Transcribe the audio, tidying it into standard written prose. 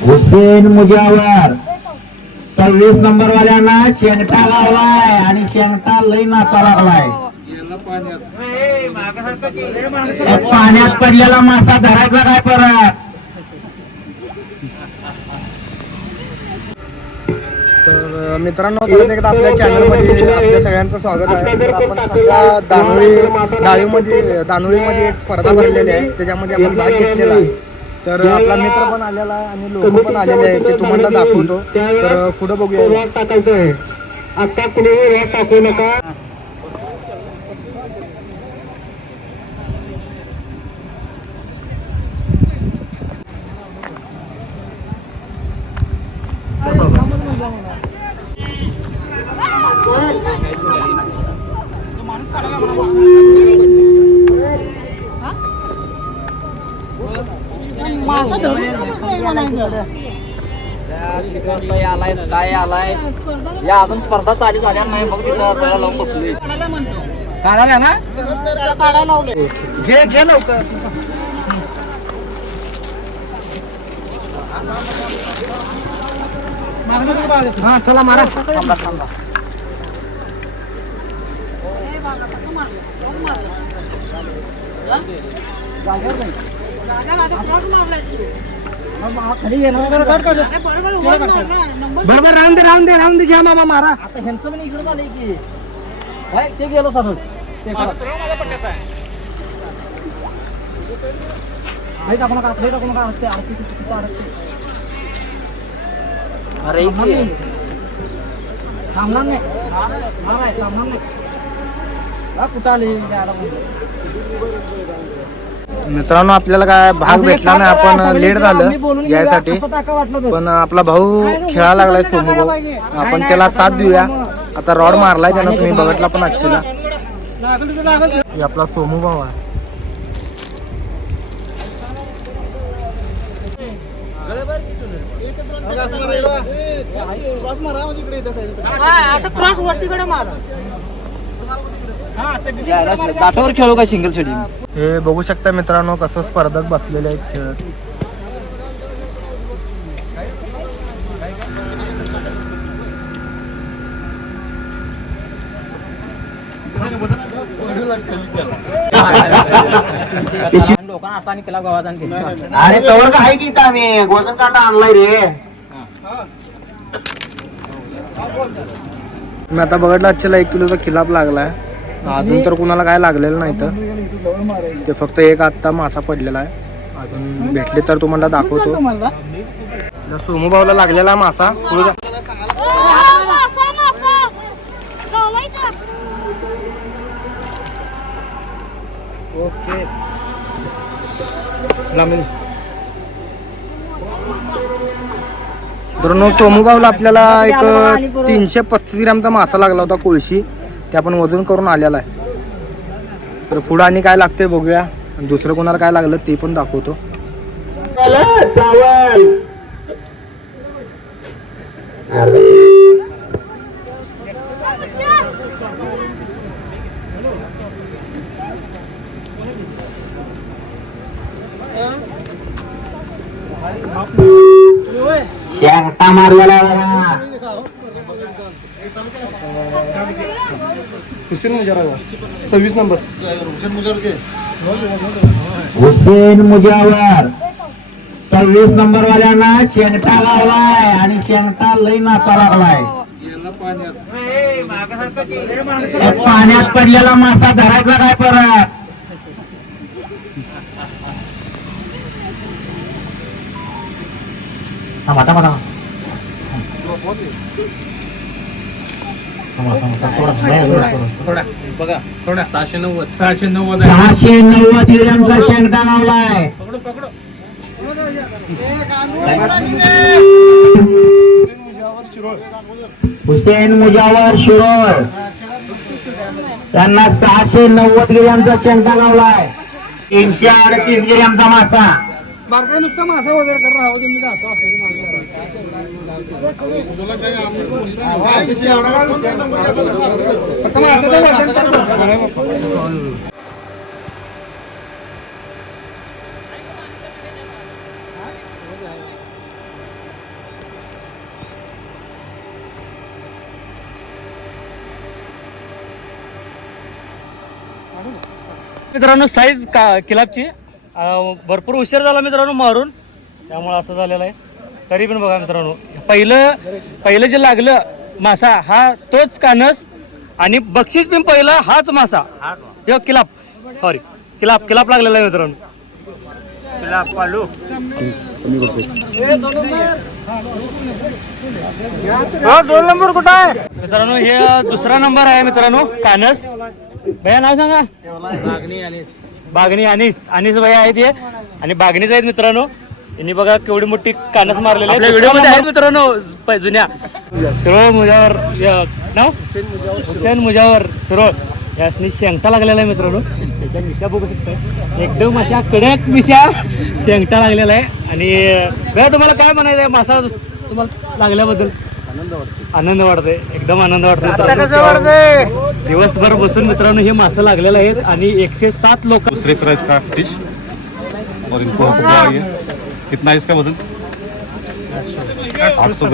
Hussain Mujawar 26 number वाल्यांना शेंगटा लावलाय आणि शेंगटा लई नाचा लागलाय. पाण्यात पडलेला मासा धरायचा काय परत. तर मित्रांनो, परत एकदा आपल्या चॅनलमध्ये आपल्या सगळ्यांचं स्वागत आहे. तर आपण सध्या दानोळीमध्ये एक स्पर्धा भरलेली आहे, त्याच्यामध्ये आपण भाग घेतलेला आहे. तर आपला मित्र पण आलेला आहे आणि लोक पण आलेले आहेत, ते तुम्हाला दाखवतो. तर पुढे बघूया. टाकायचं आहे आता, कुणी टाकू नका. आलायस काय आलायस या अजून स्पर्धा चालू झाल्या नाही, मग तिथं सगळं लावून बसलोय. काढायला ना काढायला लावले. घे घे लवकर. हा चला मारा. बरोबर राहून दे घ्या मामा मारा. आता ह्यांचं पण इकडे झालंय की काय ते गेलो सर ते अरे थांबणार नाही थांबणार नाही कुठं आले. मित्रांनो, आपल्याला काय भाग भेटला नाही, आपण लेट झालं यासाठी. पण आपला भाऊ खेळायला लागलाय सोमू भाऊ, आपण त्याला साथ देऊया. आता रॉड मारलाय त्यानं, तुम्ही बघितला पण अच्छीला. आपला सोमू भाऊ आहे. दाटावर खेळू का सिंगल शेडी. हे बघू शकता मित्रांनो, कसं स्पर्धक बसलेले आहेत खेळत. लोकांना आता आणि केला गावात आणि अरे तवर का आहे की इथं आम्ही वजन काटा आणलाय रे. मी आता बघितलं, आजच्याला 1 किलोचा खिलाफ लागलाय. अजून तर कुणाला काय लागलेलं नाही तर ते फक्त एक आत्ता मासा पडलेला आहे. अजून भेटले तर तुम्हाला दाखवतो. सोमू भाऊला लागलेला मासा. ओके तर सोमू भाऊला आपल्याला एक 335 ग्रॅमचा मासा लागला होता कोळशी, ते आपण वजन करून आलेला आहे. तर पुढं आणि काय लागतंय बघूया, दुसरं कोणाला काय लागलं ते पण दाखवतो. शेंगटा मारलेला हुसेन मुजावर 26 नंबर. हुसेन मुजावर 26 नंबर वाल्यांना शेंगटा लावलाय आणि शेंगटा लई नाचा लागलाय. पाण्यात पडलेला मासा धरायचा काय परत. बघा थोडा 690 ग्रॅमचा शेंगटा लावलाय. हुसेन मुजावर शिरोळ त्यांना 690 ग्रॅमचा शेंगटा लावलाय. 338 ग्रॅमचा मासा. नुसता मासा वगैरे कर राहू दे, मी जातो. मित्रांनो साईज किलापची भरपूर उशीर झाला मित्रांनो मारून, त्यामुळे असं झालेलं आहे. तरी पण बघा मित्रांनो, पहिलं जे लागलं मासा हा तोच कानस आणि बक्षीस पण पहिलं हाच मासा, किंवा किलाप लागलेला आहे मित्रांनो. दोन नंबर कुठं आहे? मित्रांनो हे दुसरा नंबर आहे मित्रांनो कानस. भैया नाव सांगा. बागणी अनिस भैया आहेत हे, आणि बागणीच आहेत मित्रांनो. यांनी बघा केवढी मोठी कानस मारलेली आहे. व्हिडिओ मध्ये आहेत मित्रांनो जुन्या. शिरोळ मुजावर नाव हुसेन मुजावर शिरोळ यासनी शेंगटा लागलेला आहे मित्रांनो. त्याच्या मिशा बघू शकता, एकदम अशा कडक मिशा शेंगटा लागलेला आहे. आणि भैया तुम्हाला काय म्हणायचं आहे मासा तुम्हाला लागल्याबद्दल? आनंद वाटतोय, एकदम आनंद वाटतोय. दिवसभर बसून मित्रांनो हे मासा लागलेलं आहे आणि 107 लोक. दूसरे प्राइस का फिश और इनको कितना है इसका वजन? 800 ग्राम.